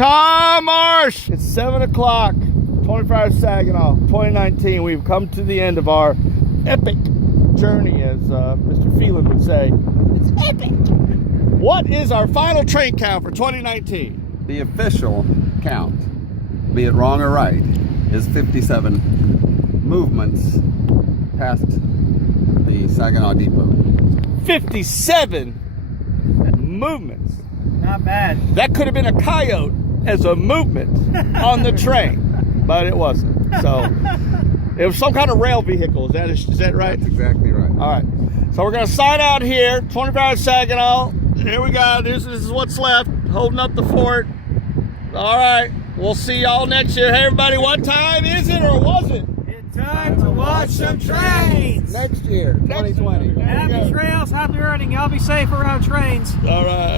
Tom Marsh. It's 7 o'clock, 24 Hours Saginaw, 2019. We've come to the end of our epic journey, as Mr. Phelan would say. It's epic. What is our final train count for 2019? The official count, be it wrong or right, is 57 movements past the Saginaw Depot. 57 movements. Not bad. That could have been a coyote as a movement on the train, but it wasn't. So it was some kind of rail vehicle. Is that right? That's exactly right. All right. So we're going to sign out here, 25 Hours Saginaw. Here we go. This is what's left, holding up the fort. All right. We'll see y'all next year. Hey, everybody, what time is it or was it? It's time to watch some trains. Next year, 2020. Happy trails, happy earning. Y'all be safe around trains. All right.